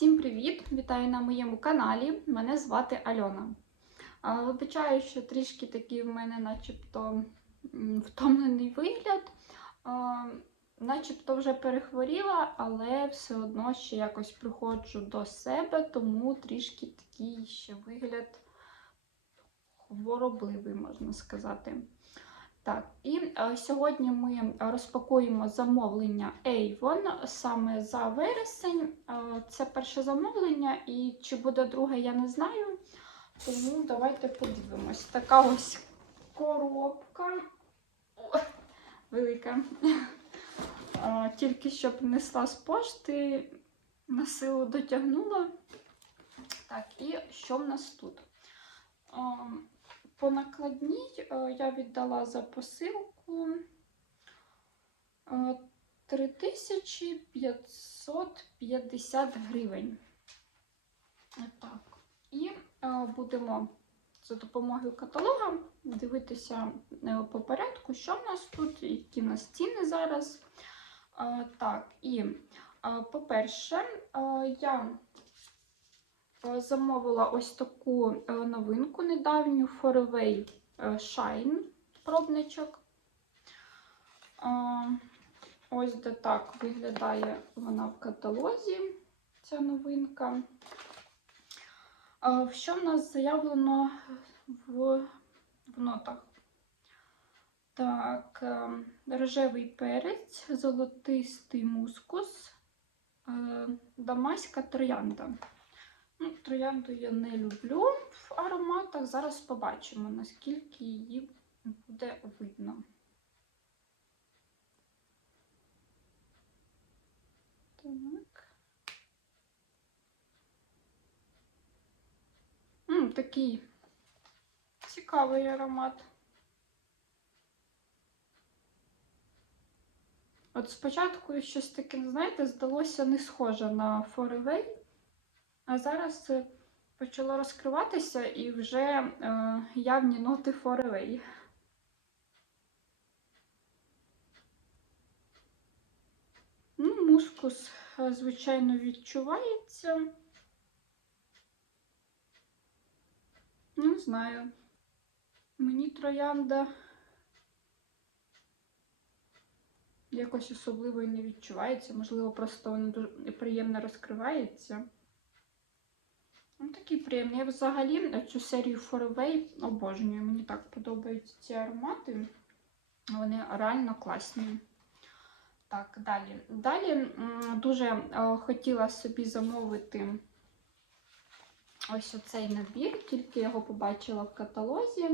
Всім привіт! Вітаю на моєму каналі. Мене звати Альона. Вибачаю, що трішки такий в мене, начебто, втомлений вигляд. Начебто вже перехворіла, але все одно ще якось приходжу до себе, тому трішки такий ще вигляд хворобливий, можна сказати. Так, і е, сьогодні ми розпакуємо замовлення Avon саме за вересень. Е, це перше замовлення, і чи буде друге, я не знаю. Тому давайте подивимось. Така ось коробка О, велика. Е, тільки що принесла з пошти, на силу дотягнула. Так, і що в нас тут? Е, по накладній е, я віддала за посилку е, 3550 гривень. Так. І е, будемо за допомогою каталога дивитися е, по порядку, що в нас тут, які в нас ціни зараз. Е, Так, і, е, по-перше, е, я Е, Замовила ось таку е, новинку недавню Foraway е, Shine пробничок. Е, Ось де так виглядає вона в каталозі, ця новинка. Е, Що в нас заявлено в, в нотах? Так, е, рожевий перець, золотистий мускус, е, дамаська троянда. Ну, Троянду я не люблю в ароматах. Зараз побачимо, наскільки її буде видно. Так. М, такий цікавий аромат. От спочатку щось таке, знаєте, здалося не схоже на Forever. А зараз почало розкриватися і вже е, явні ноти форелей. Ну, мускус, е, звичайно, відчувається. Ну, Не знаю. Мені троянда якось особливо і не відчувається. Можливо, просто вона дуже приємно розкривається. Ну, такий приємний. Я взагалі цю серію Foraway обожнюю. Мені так подобаються ці аромати. Вони реально класні. Так, далі. Далі дуже е, хотіла собі замовити ось оцей набір, тільки його побачила в каталозі.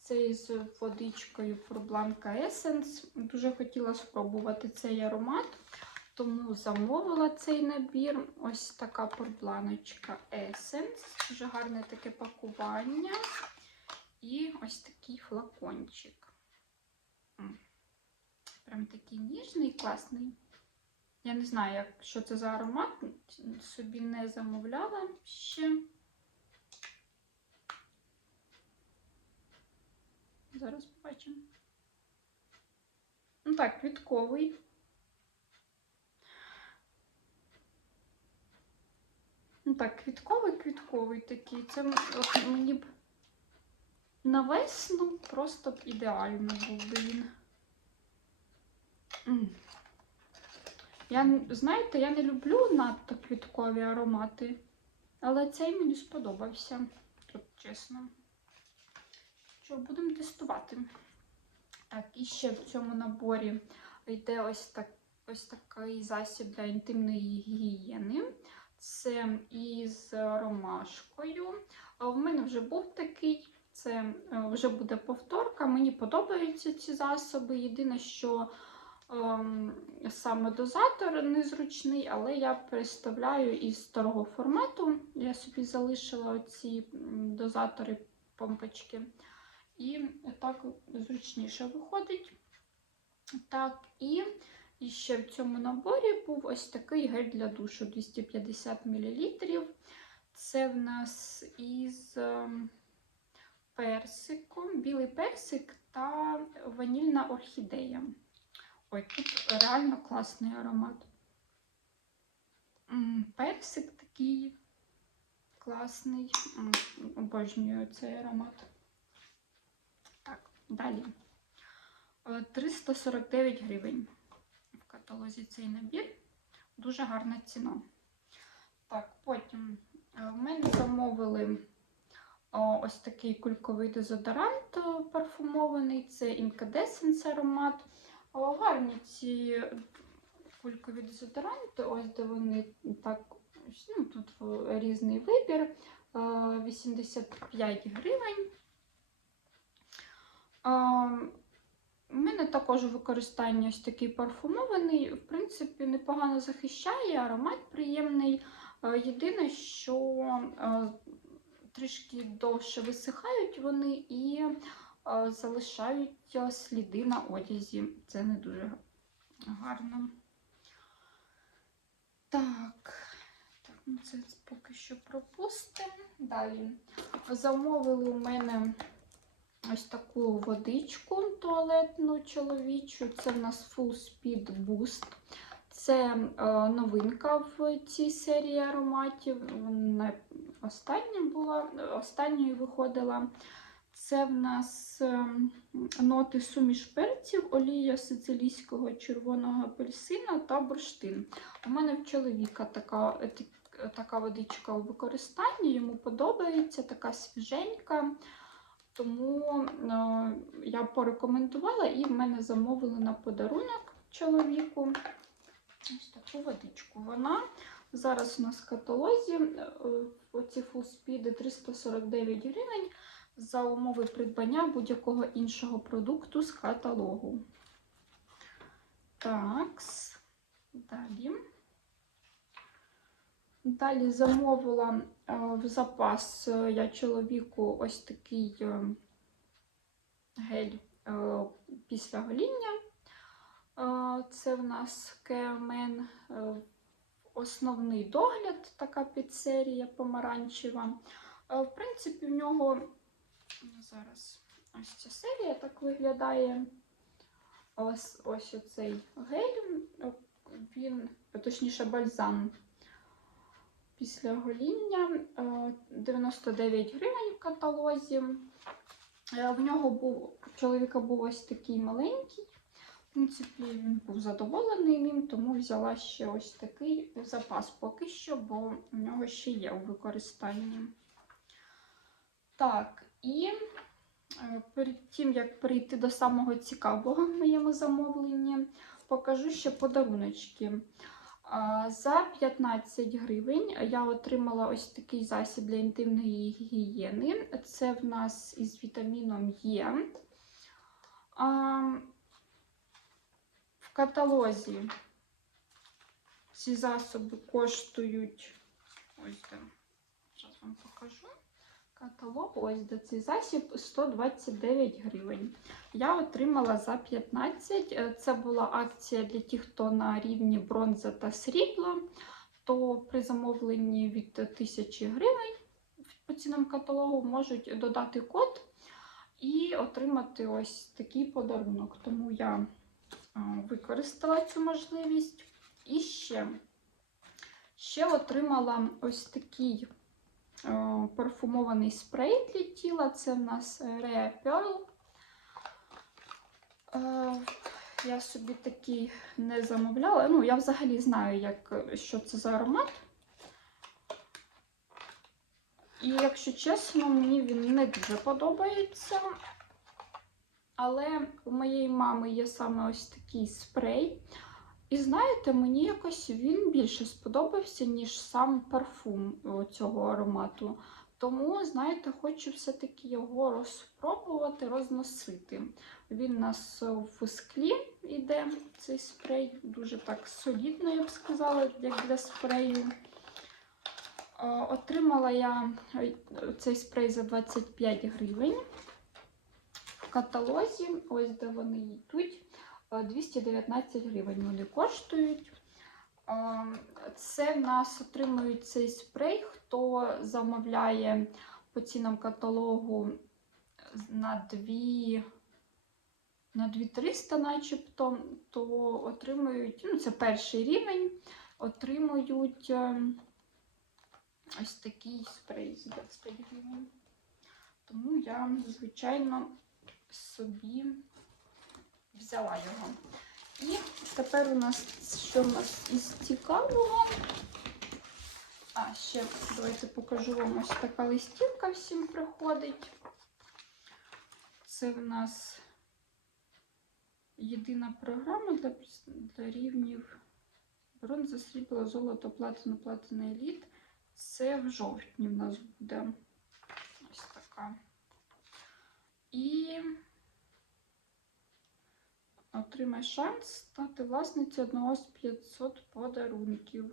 Цей з водичкою Blanca Essence. Дуже хотіла спробувати цей аромат. Тому замовила цей набір. Ось така порбланочка Essence. Дуже гарне таке пакування. І ось такий флакончик. Прям такий ніжний, класний. Я не знаю, що це за аромат. Собі не замовляла ще. Зараз побачимо. Ну так, квітковий. Ну так, квітковий-квітковий такий. Це от мені б на весну просто б ідеально був би він. Я, знаєте, я не люблю надто квіткові аромати, але цей мені сподобався, тут чесно. Що, будемо тестувати. Так, і ще в цьому наборі йде ось, так, ось такий засіб для інтимної гігієни. Це із ромашкою. В мене вже був такий, це е, вже буде повторка. Мені подобаються ці засоби. Єдине, що ем, саме дозатор незручний, але я переставляю із старого формату. Я собі залишила ці дозатори помпочки. І так зручніше виходить. Так, і і ще в цьому наборі був ось такий гель для душу 250 мл. Це в нас із ем, персиком, білий персик та ванільна орхідея. Ой, тут реально класний аромат. Персик такий. класний. Обожнюю цей аромат. Так, далі. Е, 349 гривень в каталозі цей набір. Дуже гарна ціна. Так, потім е, в мене замовили ось такий кульковий дезодорант е, парфумований. Це Incandescence аромат. Гарні ці кулькові дезодоранти. Ось де вони так. Ну, тут е, різний вибір. Е, 85 гривень. У мене також використання ось такий парфумований. В принципі, непогано захищає, аромат приємний. Е, Єдине, що е, трішки довше висихають вони і е, залишають сліди на одязі. Це не дуже гарно. Так, так ну це поки що пропустимо. Далі замовили у мене ось таку водичку туалетну чоловічу. Це в нас Full Speed Boost. Це е, новинка в цій серії ароматів. Вона остання була, останньою виходила. Це в нас е, ноти суміш перців, олія сицилійського червоного апельсина та бурштин. У мене в чоловіка така, така водичка у використанні, йому подобається, така свіженька. Тому е, я порекомендувала і в мене замовили на подарунок чоловіку. Ось таку водичку. Вона зараз у нас в каталозі. е, Оці фулспіди 349 гривень за умови придбання будь-якого іншого продукту з каталогу. Так, далі. Далі замовила е, в запас е, я чоловіку ось такий е, гель після гоління. Це в нас е, основний догляд, така підсерія помаранчева. В принципі, в нього ну, зараз ось ця серія так виглядає. Ось, ось оцей гель, він, точніше, бальзам після гоління. е, 99 гривень в каталозі. Е, В нього був у чоловіка був ось такий маленький. В принципі, він був задоволений ним, тому взяла ще ось такий запас поки що, бо в нього ще є у використанні. Так, і е, перед тим, як перейти до самого цікавого в моєму замовленні, покажу ще подаруночки. За 15 гривень я отримала ось такий засіб для інтимної гігієни. Це в нас із вітаміном Е. В каталозі ці засоби коштують. Ось там, Зараз вам покажу. Каталог, ось де цей засіб 129 гривень. Я отримала за 15. Е, Це була акція для тих, хто на рівні бронза та срібла. То при замовленні від 1000 гривень по цінам каталогу можуть додати код і отримати ось такий подарунок. Тому я е, використала цю можливість. І ще, ще отримала ось такий парфумований спрей для тіла. Це в нас Rare Pearl. Е, Я собі такий не замовляла. Ну, я взагалі знаю, як, що це за аромат. І якщо чесно, мені він не дуже подобається. Але у моєї мами є саме ось такий спрей. І знаєте, мені якось він більше сподобався, ніж сам парфум цього аромату. Тому, знаєте, хочу все-таки його розпробувати, розносити. Він у нас в склі йде цей спрей, дуже так солідно, я б сказала, як для спрею. Е, Отримала я е, цей спрей за 25 гривень. В каталозі, ось де вони йдуть, е, 219 гривень вони коштують. Е, Це в нас отримують цей спрей, хто замовляє по цінам каталогу на 2 на 2300 начебто, то отримують, ну це перший рівень, отримують е, ось такий спрей за 25 гривень. Тому я, звичайно, собі взяла його. І тепер у нас що в нас із цікавого? А, ще давайте покажу вам ось така листівка всім приходить. Це в нас єдина програма для, для рівнів бронза, срібло, золото, платину, платина, еліт. Це в жовтні в нас буде ось така. І отримай шанс стати власницею одного з 500 подарунків.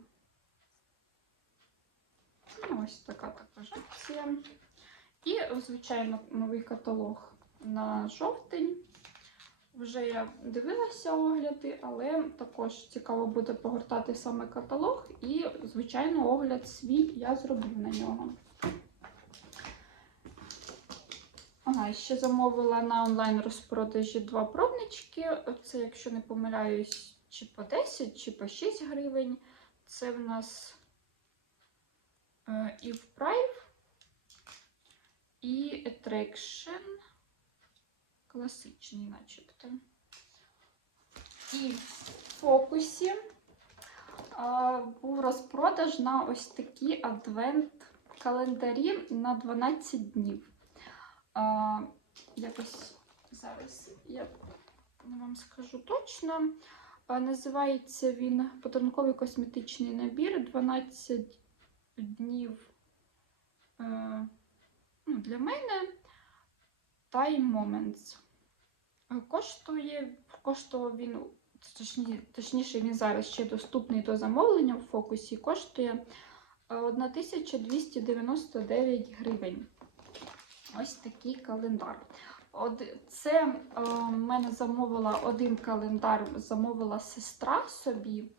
Ну, ось така також акція. І, звичайно, новий каталог на жовтень. Вже я дивилася огляди, але також цікаво буде погортати саме каталог. І, звичайно, огляд свій я зроблю на нього. Ага, ще замовила на онлайн розпродажі два пробнички. Це, якщо не помиляюсь, чи по 10, чи по 6 гривень. Це в нас е, і в Prime, і Attraction. Класичний, начебто. І в фокусі а, був розпродаж на ось такі адвент-календарі на 12 днів. Якось зараз я вам скажу точно. Називається він подарунковий косметичний набір 12 днів е, ну, для мене. Time Moments. Е, Коштує, коштував він, точніше, він зараз ще доступний до замовлення в фокусі, коштує е, 1299 гривень. Ось такий календар. Це е, в мене замовила один календар, замовила сестра собі.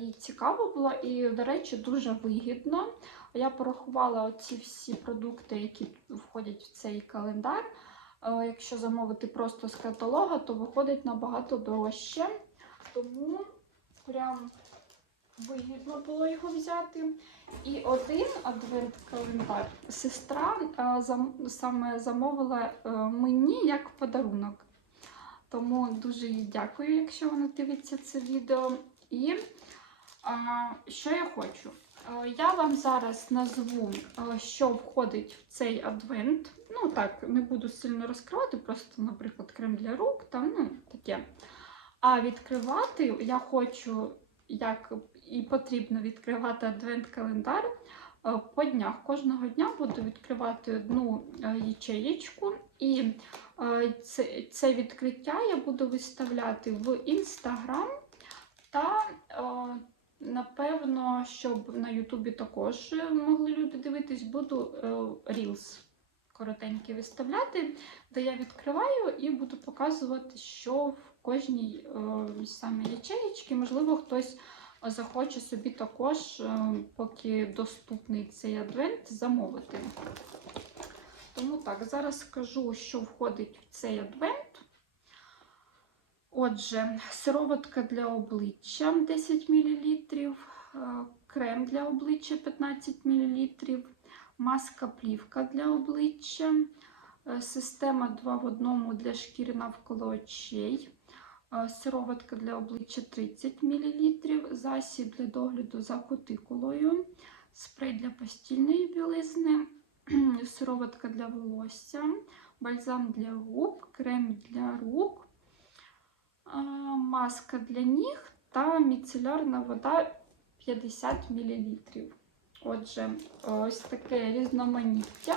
Їй цікаво було і, до речі, дуже вигідно. Я порахувала оці всі продукти, які входять в цей календар. Е, Якщо замовити просто з каталога, то виходить набагато дорожче. Тому прям вигідно було його взяти. І один адвент-календар сестра е, саме замовила е, мені як подарунок. Тому дуже їй дякую, якщо вона дивиться це відео. І а, що я хочу? Е, Я вам зараз назву, е, що входить в цей адвент. Ну так, не буду сильно розкривати, просто, наприклад, крем для рук, там, ну, таке. А відкривати я хочу, як і потрібно відкривати адвент-календар е, по днях. Кожного дня буду відкривати одну е, ячеєчку, і е, це, відкриття я буду виставляти в інстаграм та. Напевно, щоб на Ютубі також могли люди дивитись, буду Reels коротенькі виставляти, де я відкриваю і буду показувати, що в кожній саме ячеєчці. Можливо, хтось захоче собі також, е, поки доступний цей адвент, замовити. Тому так, зараз скажу, що входить в цей адвент. Отже, сироватка для обличчя 10 мл, крем для обличчя 15 мл, маска плівка для обличчя, е, система 2 в 1 для шкіри навколо очей, е, сироватка для обличчя 30 мл, засіб для догляду за кутикулою, спрей для постільної білизни, сироватка для волосся, бальзам для губ, крем для рук маска для ніг та міцелярна вода 50 мл. Отже, ось таке різноманіття.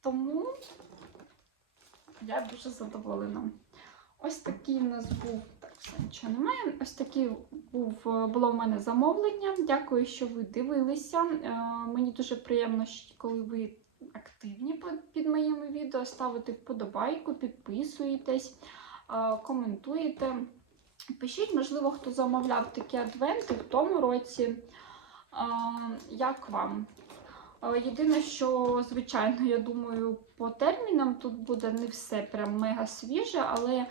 Тому я дуже задоволена. Ось такий у нас був, так, все, нічого немає. Ось такий був, було в мене замовлення. Дякую, що ви дивилися. Е, Мені дуже приємно, що коли ви активні під- моїми відео, ставите вподобайку, підписуєтесь а, коментуєте. Пишіть, можливо, хто замовляв такі адвенти в тому році. Як вам? Єдине, що, звичайно, я думаю, по термінам тут буде не все прям мега свіже, але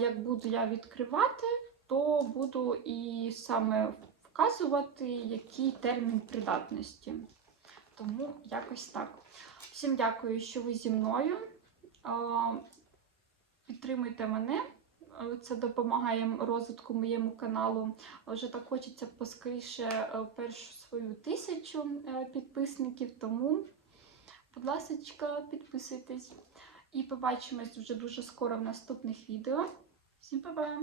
як буду я відкривати, то буду і саме вказувати, який термін придатності. Тому якось так. Всім дякую, що ви зі мною. Підтримуйте мене. Це допомагає розвитку моєму каналу. Вже так хочеться поскоріше е, першу свою тисячу е, підписників. Тому, будь ласка, підписуйтесь. І побачимось вже дуже скоро в наступних відео. Всім па-па!